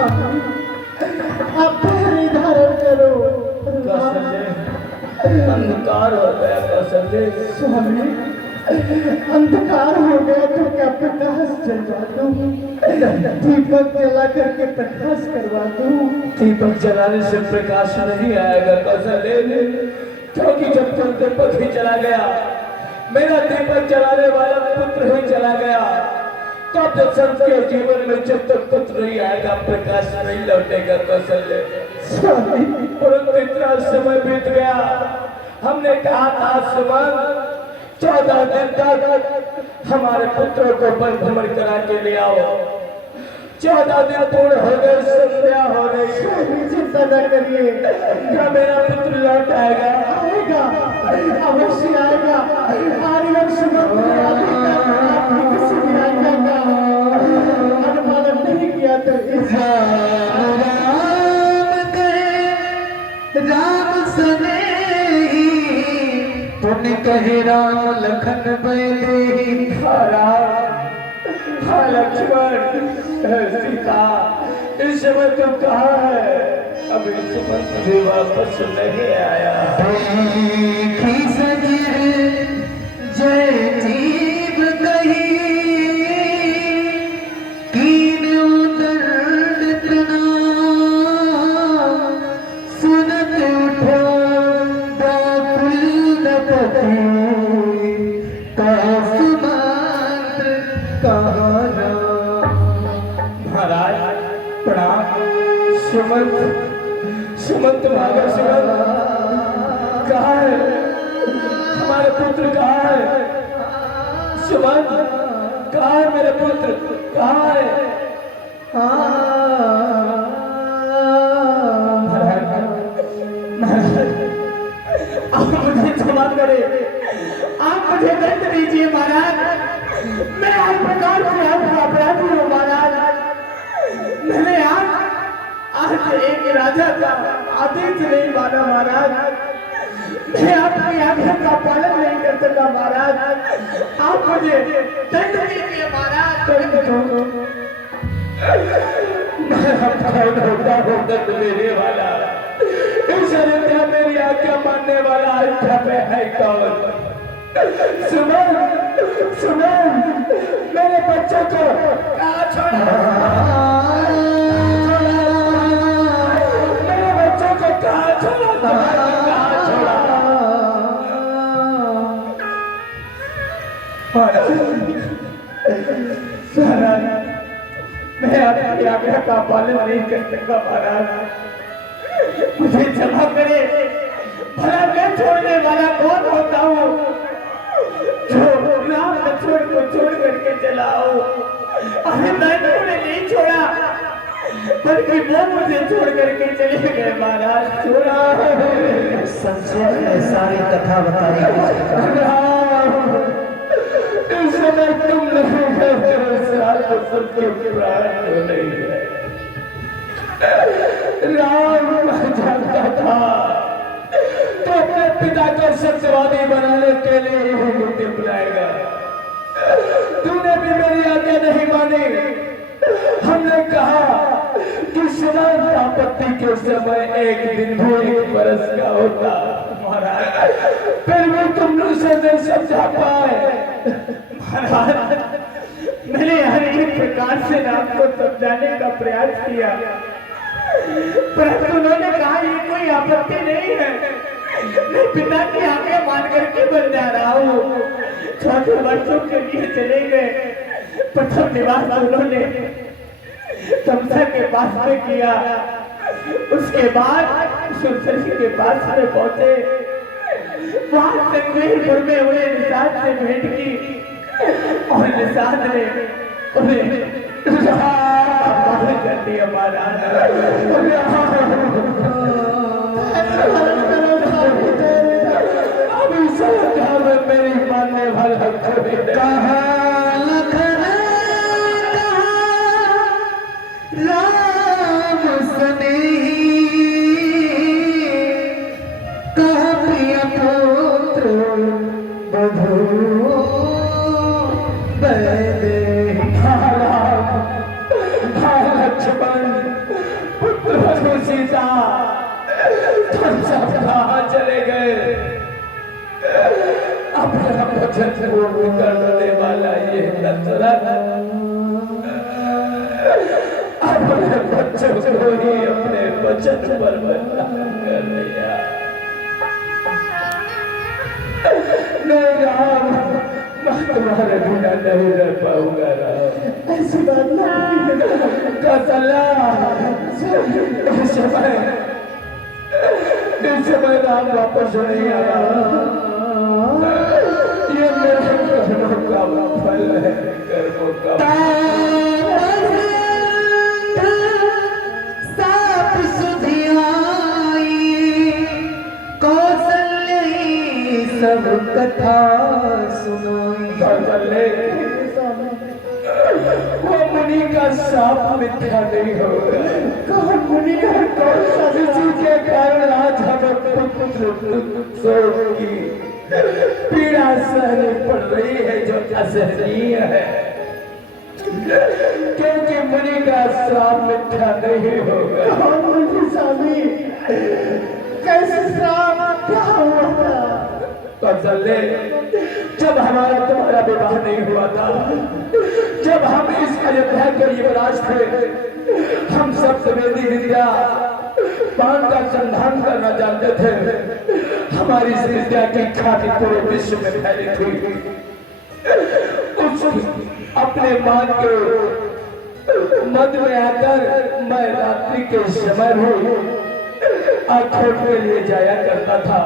आप पहरे धारण करो। अंधकार हो गया कौशल्य। स्वामी, अंधकार हो गया तो क्या प्रकाश जलवा दूं? दीपक जला करके प्रकाश करवा दूं? दीपक जलाने से प्रकाश नहीं आएगा कौशल्य, क्योंकि जब तक दीपक ही चला गया, मेरा दीपक जलाने वाला पुत्र ही चला गया, तब जब संत के जीवन में जब तक पुत्र नहीं आएगा प्रकाश नहीं लौटेगा कौशल्य। परंतु इतना समय बीत गया, हमने कहा था सुमन 14 दिन तक हमारे पुत्रों को वन भ्रमण करा के ले आओ। 14 दिन पूर्ण हो गए, संध्या हो गई। चिंता न करिए, क्या मेरा पुत्र लौट आएगा? आएगा, अवश्य आएगा। आर्यवंश अनुपालन नहीं किया तो राम सने पुण्य कहे राम लखन बैले। हाँ लक्ष्मण, सीता, इस समय तुम कहाँ है? अभी सुमन भी वापस नहीं आया। देखी सजर जय जीव कही कीन उदंड प्रणाम सुनत उठो दाकुल नपति कासुमात कहना। महाराज प्रणाम। सुमंत, सुमंत भागा। सुमंत कहाँ है? हमारे पुत्र कहाँ है? सुमंत कहाँ है? मेरे पुत्र कहाँ है? आप मुझे क्षमा करें, आप मुझे दंड दीजिए महाराज। मैं हर प्रकार से आपका अपराधी हूँ महाराज। मैंने आज एक राजा का आदेश नहीं माना महाराज। मैं आपकी आज्ञा का पालन नहीं कर सका महाराज। आप मुझे दंड दीजिए महाराज। दंड देने वाला इस अयोध्या मेरी आज्ञा मानने वाला अयोध्या में है कौन? सुमन, सुमन, मेरे बच्चे को कहाँ छोड़ा? मेरे बच्चों को कहाँ छोड़ा? कहाँ छोड़ा? मैं आपकी आज्ञा का पालन नहीं कर सका महाराज, मुझे क्षमा करे। भला मैं छोड़ने वाला कौन होता हूँ जो राम लक्ष्मण को छोड़ करके चलाओ? अरे मैंने उन्हें नहीं छोड़ा, बल्कि वो मुझे छोड़ करके चले गए महाराज। छोड़ा संक्षेप में सारी कथा बताई। इस समय तुम नहीं सबके प्राण तो नहीं है। राम जानता था तो अपने पिता को सत्यवादी बनाने के लिए ही मुझे बुलाएगा। तूने भी मेरी आज्ञा नहीं मानी। हमने कहा कि सुमन आपत्ति के समय एक दिन भी 1 बरस का होता महाराज, फिर भी तुम उसे नहीं समझा पाए महाराज। मैंने हर एक प्रकार से आपको समझाने का प्रयास किया, परंतु उन्होंने कहा ये कोई आपत्ति नहीं है, मैं पिता की आज्ञा मान करके बन जा रहा हूँ। 14 वर्षों के लिए चले गए। प्रथम निवास उन्होंने तमसा के पास में किया, उसके बाद सुरसरी के पास में पहुंचे। वहां तकबीरपुर में उन्हें निषाद से भेंट की और निषाद ने उन्हें कर दिया महाराज। अभी सरकार में मेरी मानने वाला कहाँ लखन राम सनेही कहाँ प्रिय पुत्र बधू बैदे। लक्ष्मण सीता तुम सब कहाँ चले गए? अपना वचन पूर्ण करने वाला ये दशरथ अपने बच्चों को ही अपने वचन पर बदनाम कर दिया। नहीं राम, मैं तुम्हारे बिना नहीं रह पाऊंगा राम। ऐसी बात नहीं। कौशल्या, इस समय राम वापस नहीं आ रहा। ये मेरे कर्मों का फल है, कर्मों का साप सुधियाई कौशल्य सब कथा सुनाई। कौशल्य, वो मुनि का शाप मिथ्या नहीं होगा। कौन मुनि है? कौन सा? इसी के कारण आज हमें पुत्र की पीड़ा सहनी पड़ रही है जो असहनीय है, क्योंकि मुनि का श्राप मिथ्या नहीं होगा। कौन मुनि स्वामी? कैसे श्राप? क्या हुआ था? कौशल्य, जब हमारा तुम्हारा विवाह नहीं हुआ था, जब हम इस अयोध्या के युवराज थे, हम सब वेदी विद्या बाण का संधान करना जानते थे। हमारी इस विद्या की ख्याति पूरे विश्व में फैली थी। उस अपने मान के मद में आकर मैं रात्रि के समय में आखोट के लिए जाया करता था।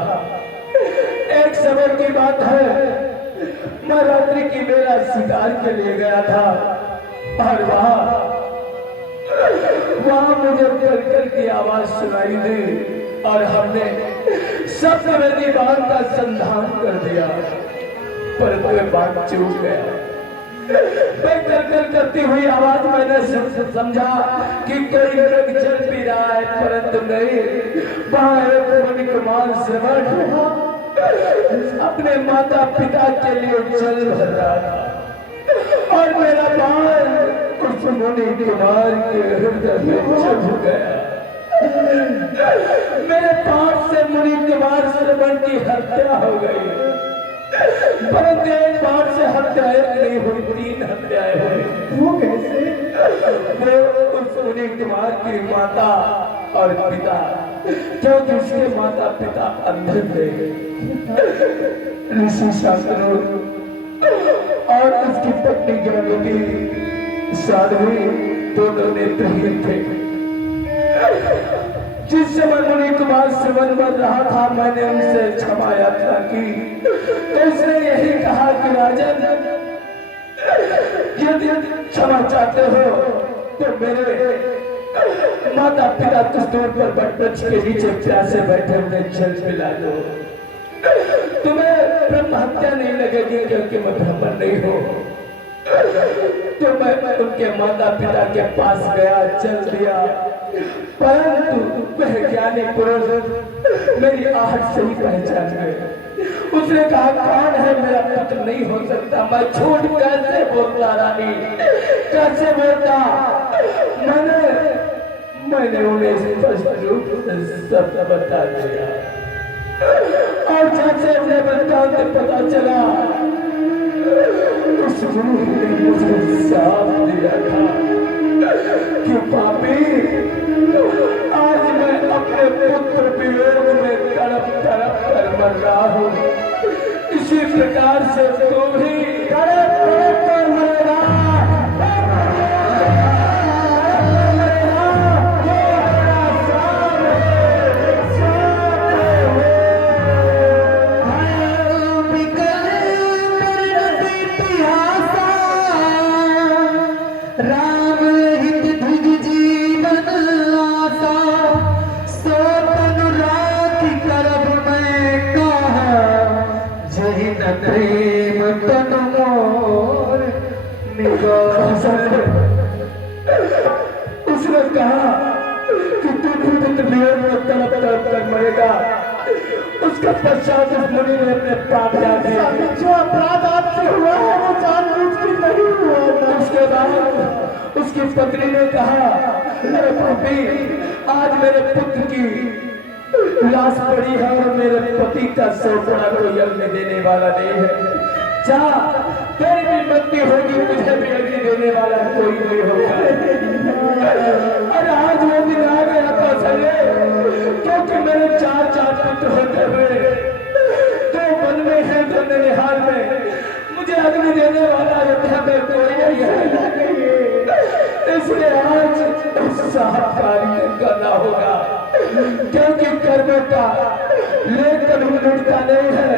एक समय की बात है, मैं रात्रि की बेला शिकार के लिए गया था और वहां मुझे कलकल की आवाज सुनाई दी और हमने सप्तवेदी बाण का संधान कर दिया, पर वह बाण चूक गया। मैं कलकल करती हुई आवाज मैंने समझा कि कोई मृग चल भी रहा है, परंतु नहीं, वहां एक मुनि कुमार श्रवण अपने माता पिता के लिए चल रहा था और मेरा बाण उस मुनि कुमार के हृदय में चुभ गया। मेरे पाप से मुनि कुमार श्रवण की हत्या हो गई, परंतु एक बाण से हत्याएं नहीं हुई, 3 हत्याएं हुई। वो कैसे? वो उस मुनि कुमार की माता और पिता, क्योंकि उसके माता पिता अंधे थे, ऋषि शास्त्रों और उसकी पत्नी ज्ञानी साध्वी दोनों नेत्रहीन थे। जिस समय मुनि कुमार श्रवण बन रहा था, मैंने उनसे क्षमा यात्रा की, तो उसने यही कहा कि राजन, यदि क्षमा चाहते हो तो मेरे माता पिता कुछ दूर पर वटवृक्ष के नीचे प्यासे बैठे हुए जल पिला दो। तुम्हें ब्रह्म हत्या नहीं लगेगी, क्योंकि मैं ब्राह्मण नहीं हूँ। तो मैं उनके माता पिता के पास गया, जल दिया, परंतु वह ज्ञानी पुरुष मेरी आहट से ही पहचान गए। उसने कहा, कौन है? मेरा पुत्र नहीं हो सकता। मैं झूठ कैसे बोलता रानी, कैसे बोलता? मैंने उन्हें स्पष्ट रूप से सब बता दिया और जैसे उन्हें बताते पता चला, उस गुरु ने मुझे साफ दिया था कि पापी, आज मैं अपने पुत्र वियोग में तड़प तड़प कर मर रहा हूँ। इसी प्रकार से तू भी तड़प तड़प कर मरेगा। राम हित धिग जीवन आसा, सो तनु राखी करब मैं कहा, जहि न प्रेम तनु मोर निगाह। उसने कहा कि तू भी पुत्र वियोग में तड़प तड़प कर मरेगा। उसके पश्चात उस मुनि ने अपने प्राण त्याग दिए। जो अपराध आपसे हुआ है वो जानबूझ के नहीं हुआ था। उसके बाद उसकी पत्नी ने कहा अरे पापी, आज मेरे पुत्र की लाश पड़ी है और मेरे पति का सौंपड़ा कोई अग्नि देने वाला नहीं है। जा, तेरी भी मृत्यु होगी, मुझे भी अग्नि देने वाला कोई नहीं होगा। अरे आज वो दिन आ गया कौशल्य, क्योंकि मेरे चार पुत्र होते हुए दो वन में है, दो निहाल में, मुझे अग्नि देने वाला अयोध्या में कोई नहीं है। इसलिए आज साफ कार्य करना होगा, क्योंकि कर्मों का लेकर उड़ता नहीं है।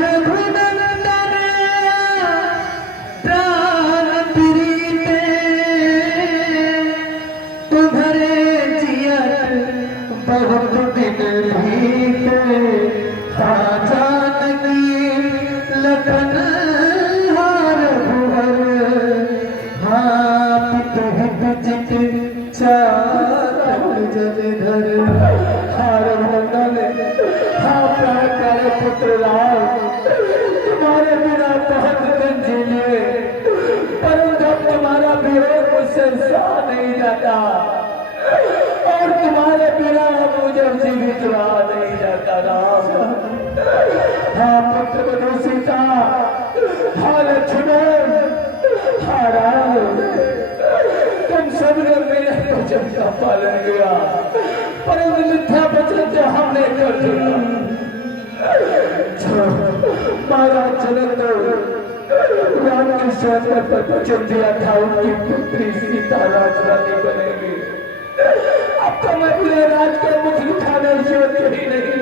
रघुनंदन प्राण प्रीते तुम्हारे जियत बहुत दिन बीते। जानकी लखन हार भुवर जलधर। हार मंगल, हाँ प्राण प्यारे पुत्र राम, तुम्हारे बिना बहुत दिन जी लिए, परंतु अब तुम्हारा वियोग मुझसे सहा नहीं जाता और तुम्हारे बिना मुझे जीवित रहा नहीं जाता राम। हाँ पुत्र बनो सीता, हाँ लक्ष्मण, हाँ राम, तुम सबने मेरे वचन का पालन किया, परंतु मिथ्या वचन जो हमने कर दिया। महाराज जनक तो राम के स्वागत पर वचन दिया था उनकी पुत्री सीता राजरानी बनेगी। अब तो मैं पूरे राज के मुख दिखाने योग्य ही नहीं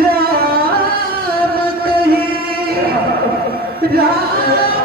राम कही राम